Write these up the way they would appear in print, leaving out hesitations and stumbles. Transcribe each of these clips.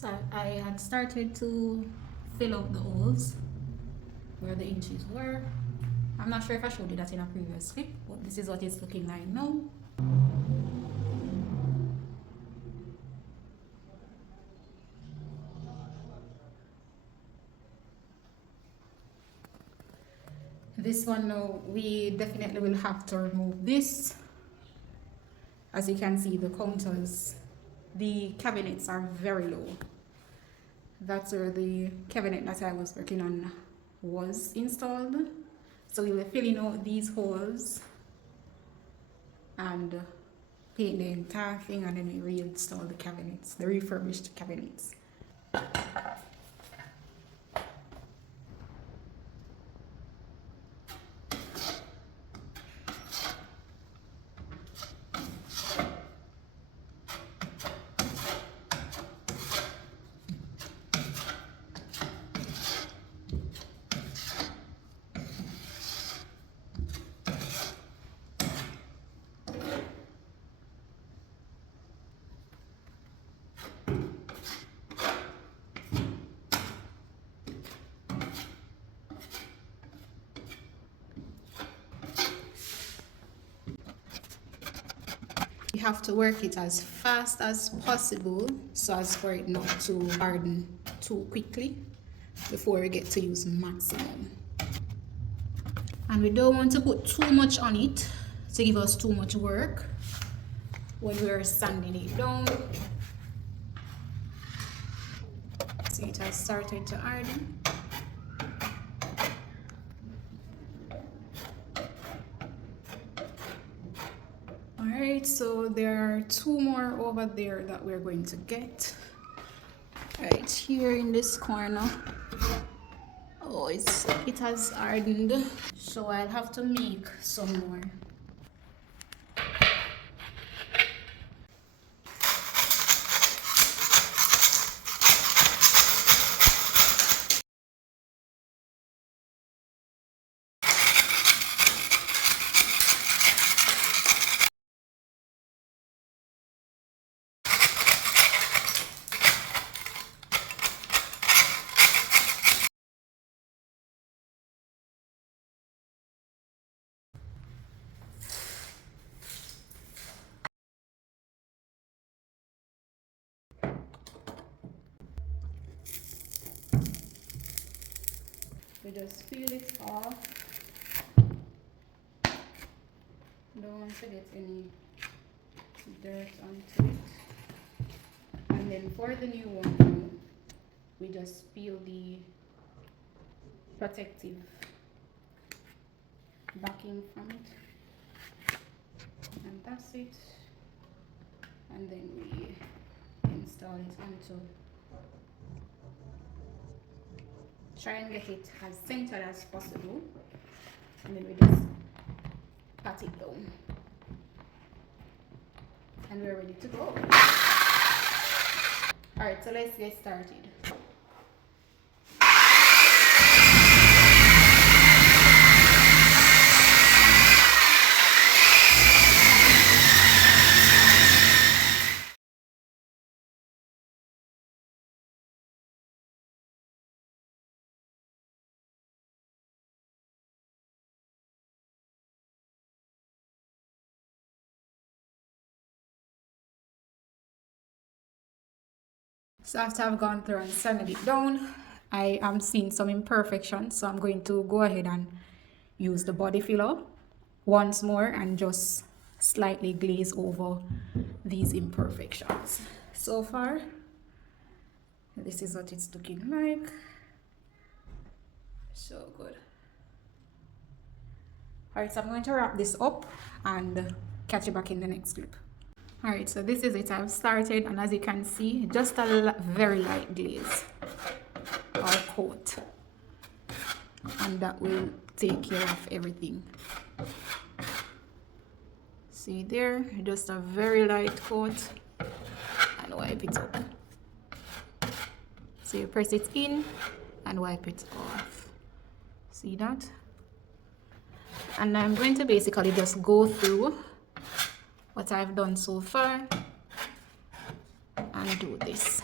So I had started to fill out the holes where the inches were. I'm not sure if I showed you that in a previous clip, but this is what it's looking like now. This one now, we definitely will have to remove this. As you can see, the counters, the cabinets are very low. That's where the cabinet that I was working on was installed. So we will fill in out these holes and paint the entire thing, and then we reinstall the cabinets, the refurbished cabinets. You have to work it as fast as possible so as for it not to harden too quickly before we get to use maximum. And we don't want to put too much on it to give us too much work when we're sanding it down. See, it has started to harden. Alright, so there are two more over there that we're going to get. Right here in this corner. Oh, it has hardened, so I'll have to make some more. We just peel it off. Don't want to get any dirt onto it. And then for the new one, we just peel the protective backing from it. And that's it. And then we install it onto. Try and get it as centered as possible, and then we just pat it down, and we're ready to go. Alright, so let's get started. So after I've gone through and sanded it down, I am seeing some imperfections, so I'm going to go ahead and use the body filler once more and just slightly glaze over these imperfections. So far, this is what it's looking like. So good. Alright, so I'm going to wrap this up and catch you back in the next clip. Alright, so this is it. I've started, and as you can see, just a very light glaze or coat, and that will take care of everything. See there, just a very light coat, and wipe it up. So you press it in and wipe it off. See that? And I'm going to basically just go through what I've done so far and do this.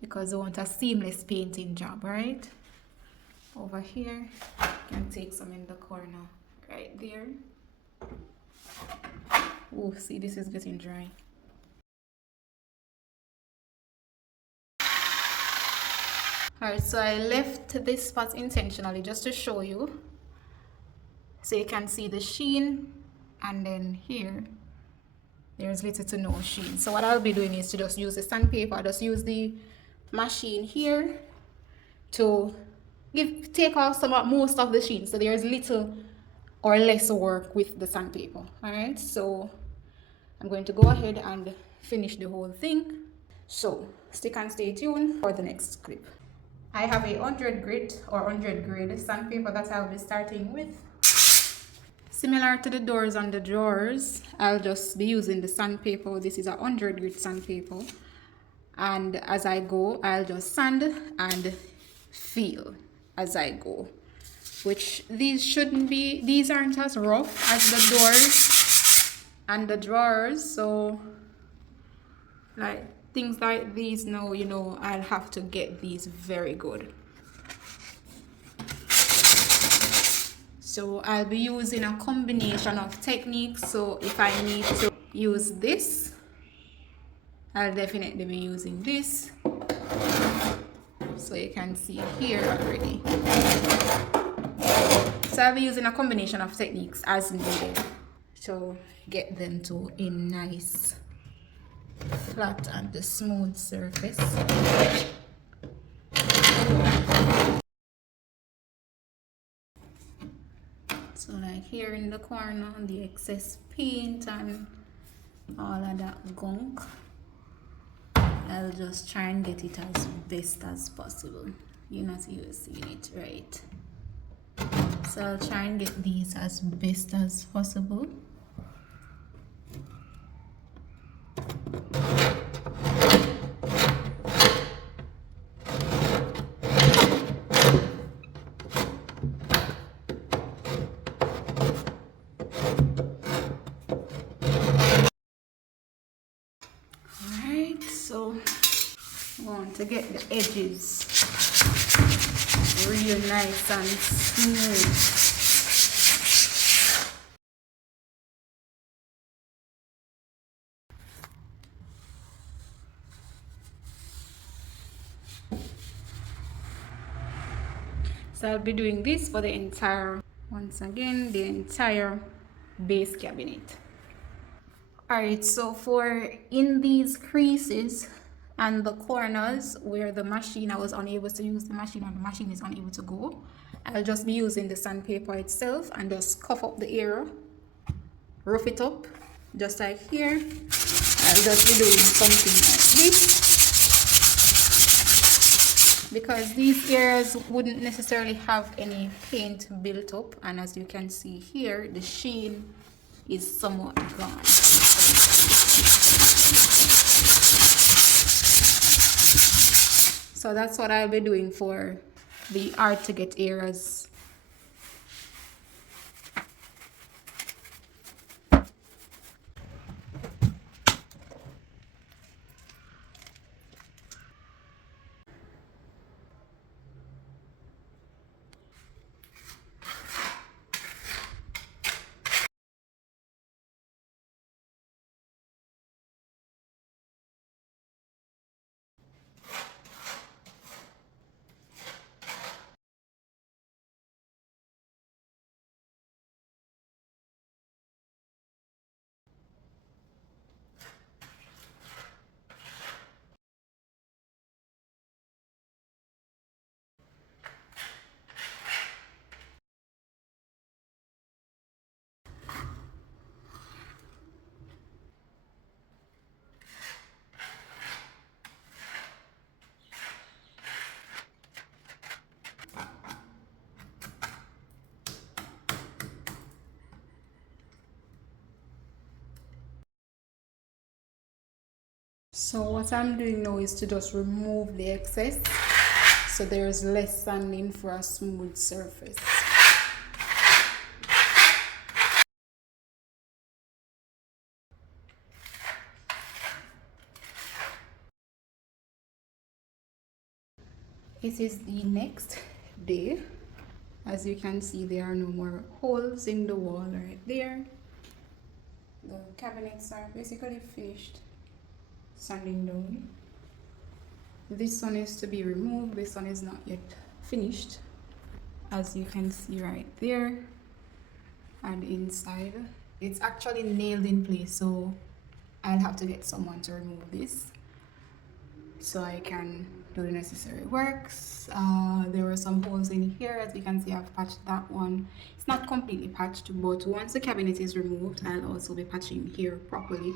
because I want a seamless painting job, right? Over here, you can take some in the corner right there. Oh, see, this is getting dry. Alright, so I left this spot intentionally just to show you, so you can see the sheen, and then here there's little to no sheen. So what I'll be doing is to just use the sandpaper, just use the machine here to take off most of the sheen, so there's little or less work with the sandpaper. All right, so I'm going to go ahead and finish the whole thing, so stick and stay tuned for the next clip. I have a 100 grit or 100 grade sandpaper that I'll be starting with. Similar to the doors and the drawers, I'll just be using the sandpaper. This is a 100 grit sandpaper, and as I go, I'll just sand and feel as I go, which these aren't as rough as the doors and the drawers. So like things like these now, you know, I'll have to get these very good. So I'll be using a combination of techniques. So if I need to use this, I'll definitely be using this. So you can see here already. So I'll be using a combination of techniques as needed to get them to a nice flat and smooth surface. So like here in the corner, the excess paint and all of that gunk, I'll just try and get it as best as possible. You're not even seeing it, right? So I'll try and get these as best as possible. Alright, so I want to get the edges real nice and smooth. So I'll be doing this for the entire base cabinet. Alright, so for in these creases and the corners where the machine, I was unable to use the machine and the machine is unable to go, I'll just be using the sandpaper itself and just cuff up the area, rough it up, just like here. I'll just be doing something like this, because these areas wouldn't necessarily have any paint built up, and as you can see here, the sheen is somewhat gone. So that's what I'll be doing for the hard to get areas. So what I'm doing now is to just remove the excess so there's less sanding for a smooth surface. It is the next day. As you can see, there are no more holes in the wall right there. The cabinets are basically finished sanding down. This one is to be removed. This one is not yet finished, as you can see right there. And inside, it's actually nailed in place, so I'll have to get someone to remove this so I can do the necessary works. There were some holes in here. As you can see, I've patched that one. It's not completely patched, but once the cabinet is removed, I'll also be patching here properly.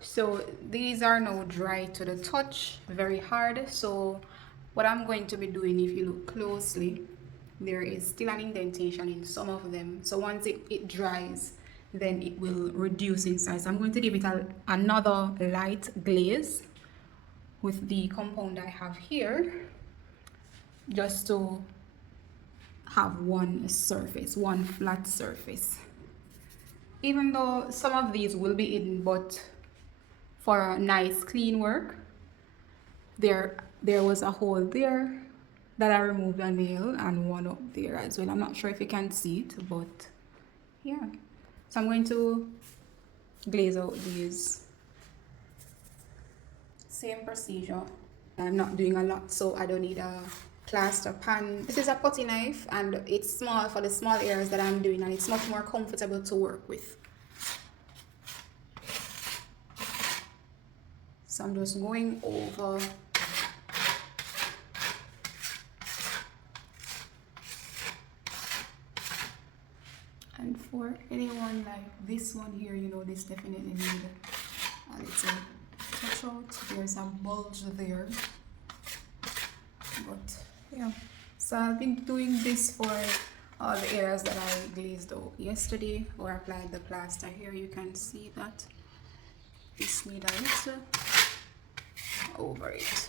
So these are now dry to the touch, very hard. So what I'm going to be doing, if you look closely, there is still an indentation in some of them. So once it dries, then it will reduce in size. I'm going to give it another light glaze with the compound I have here, just to have one surface, one flat surface. Even though some of these will be hidden, but for a nice clean work, there was a hole there that I removed a nail, and one up there as well. I'm not sure if you can see it, but yeah. So I'm going to glaze out these. Same procedure. I'm not doing a lot, so I don't need a plaster pan. This is a putty knife, and it's small for the small areas that I'm doing, and it's much more comfortable to work with. So I'm just going over and for anyone like this one here, you know, this definitely need a little touch out. There's a bulge there, but yeah. So I've been doing this for all the areas that I glazed out yesterday or applied the plaster. Here you can see that this need a little over it.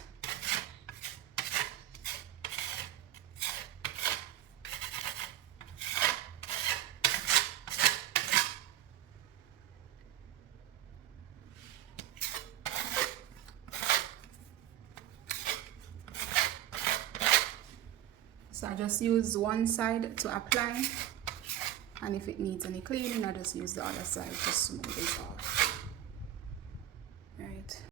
So I just use one side to apply, and if it needs any cleaning, I just use the other side to smooth it off.